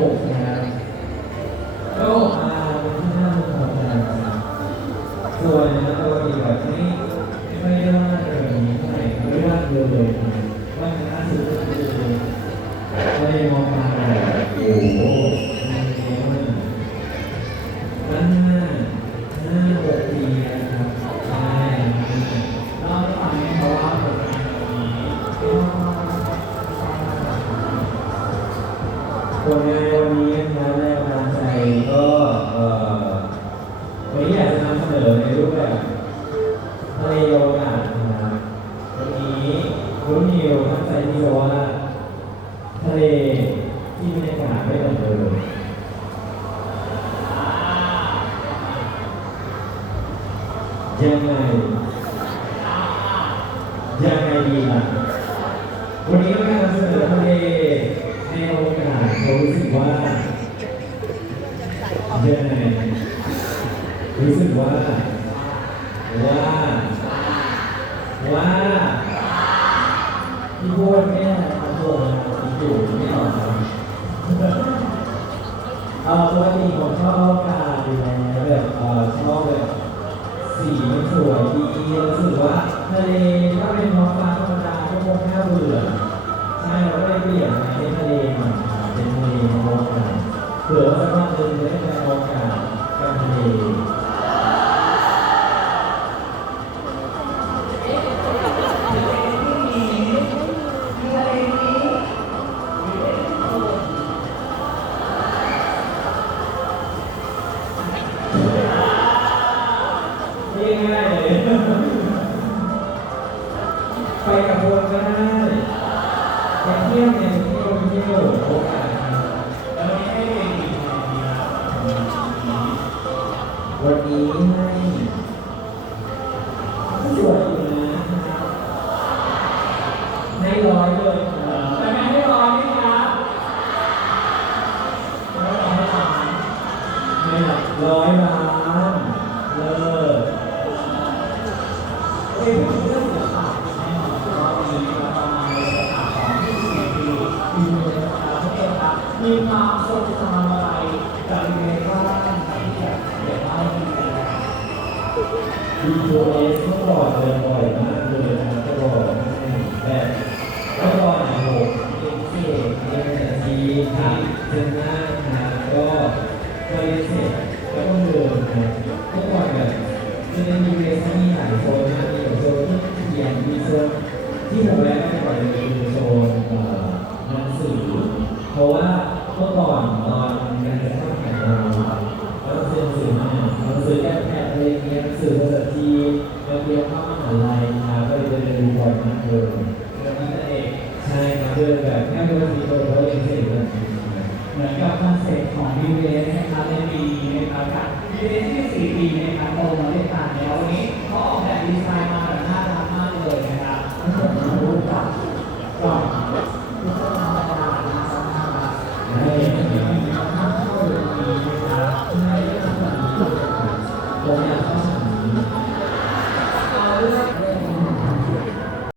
หกนะครับก็ออกมาเป็นที่น่าพอใจนะครับส่วนนะปกติแบบไม่ไม่ได้ว่าอะไรแบบนี้เท่าไหร่ไม่ว่าเดียวเลยนะว่าจะน่าสุดก็คือไม่ได้มองมา ผลงานวันนี้นะครับแรงบันดาลใจก็เอ่อวันนี้อยากจะนำเสนอในรูปแบบทะเลโยกาศนะครับวันนี้รุ่นนิวตั้งใจที่จะว่าทะเลที่บรรยากาศไม่เหมือนเดิมยังไงยังไงดีล่ะวันนี้เราจะนำเสนอทะเล ในโอกาสผมรู้สึกว่ายังไงรู้สึกว่า ว่า ว่าที่พูดเนี่ยทำตัวเราอยู่ไม่ออกครับเออปกติผมชอบกาศอยู่แล้วแบบเออชอบแบบสีมันสวยดีรู้สึกว่าทะเลถ้าเป็นท้องฟ้าธรรมดาก็คงน่าเบื่อ ใช่เราก็เลยเปลี่ยนในทะเลใหม่ ไปเที่ยวเนี่ยเที่ยวเที่ยวโอกาสครับแล้ววันนี้ให้เลงกี่คะครับวันนี้ให้สวยอยู่นะครับให้ร้อยเลยคเอรัอบแต่ไม่ให้ร้อยนี่ครับไม่ร้อยให้ร้อยไม่หลักร้อยล้านเลิศ ครับเจนหน้าครับก็ก็เรียเสร็จแล้วก็เดินครับเมื่อก่อนแบบคือในยูเอสมีหลายโซนมากมีโซนที่เขียนมีโซนที่ผมแวะไปบ่อยเลยคือโซนเอ่อหนังสือเพราะว่าเมื่อก่อนตอนการจะเข้าแข่งเราเราต้องซื้อหนังสือมาเราซื้อแก้แพทอะไรอย่เงี้ยหนังสือภาษาจีนเราเรียนเข้ามหาลัยนะครับก็เลยจะเรียนรู้บ่อยมากเลยเรื่องนี้นั่นเองใช่ครับเดินแบบแค่ดูทีโดยเขาเรียนเสร็จแล้ว เหมือนกับคอนเซ็ปต์ของ u ีเนะครับในปีนี้นะครับกับ u ีที่4ปีนะครับโตมาด้วยกันแล้ววันนี้เขาออกแบบดีไซน์มาแบบน่า